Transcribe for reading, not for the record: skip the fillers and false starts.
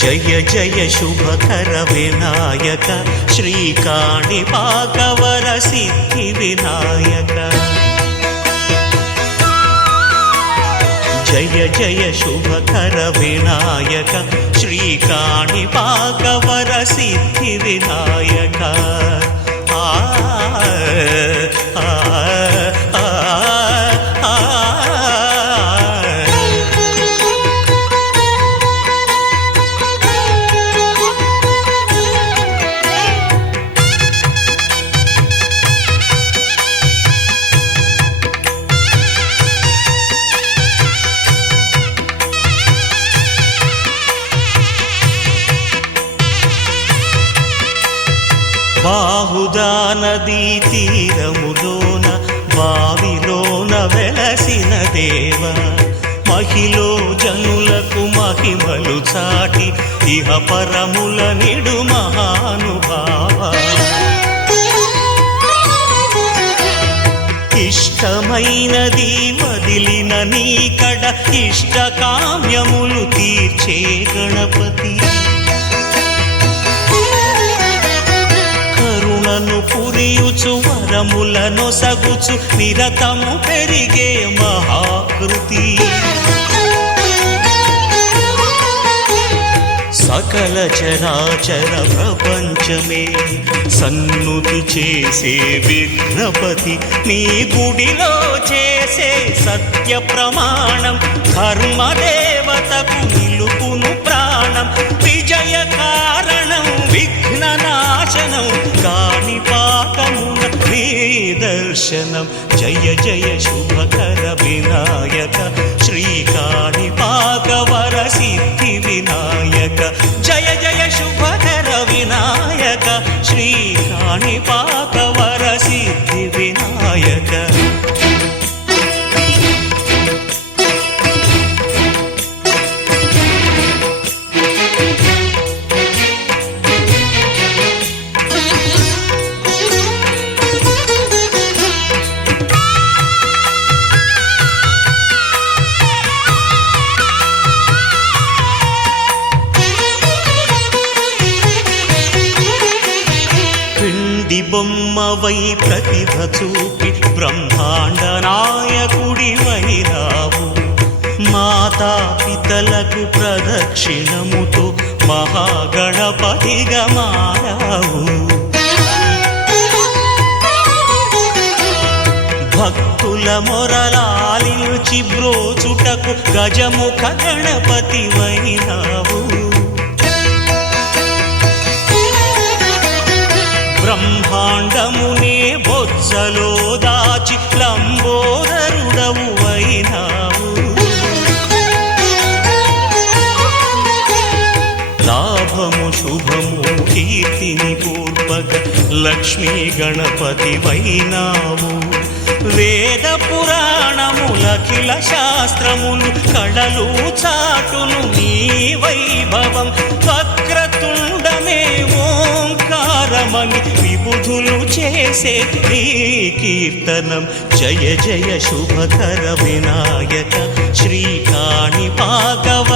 జయ జయ శుభకర వినాయక శ్రీకాణిపాకవర సిద్ధి వినాయక జయ జయ శుభకర వినాయక శ్రీకాణిపాకవర సిద్ధి వినాయక బాహుదా నదీ తీరములోన బావిలోన వెలసిన దేవ మహిలో జనులకు మహిమలు చాటి ఇహ పరముల నిడు మహానుభావ ఇష్టమైనది వదిలిన నీకడ ఇష్టకామ్యములు తీర్చే గణపతి పురియుచు వరములను సగుచు నిరతము పెరిగే మహాకృతి సకల చరాచర ప్రపంచమే సన్నుతి చేసే విఘ్నపతి నీ గుడిలో చేసే సత్య ప్రమాణం ధర్మదేవతకు నిలుపును ప్రాణం విజయ కారణం విఘ్న నాశనం కాణిపాకమున నీ దర్శనం జయ జయ శుభకర వినాయక శ్రీకాణిపాకవర సిద్ధి వినాయక జయ జయ శుభకర వినాయక శ్రీకాణిపాకవర సిద్ధి వినాయక బొమ్మవై ప్రతిభ చూపి బ్రహ్మాండ నాయకుడివైనావు మాతా పితలకు ప్రదక్షిణముతో మహాగణపతిగా మారావు భక్తుల మొరలాలించి బ్రోచుటకు గజముఖ గణపతివైనావు బ్రహ్మాండమునే బొజ్జలో దాచి లంబోదరుడవు అయినావు లాభము శుభము కీర్తిని పూర్వక లక్ష్మీ గణపతి వైనావు వేద పురాణములఖిల శాస్త్రములు కళలు చాటును నీ వైభవం వక్రతుండమే ఓంకారమని విబుధులు చేసే నీ కీర్తనం జయ జయ శుభకర వినాయక శ్రీకాణిపాకవ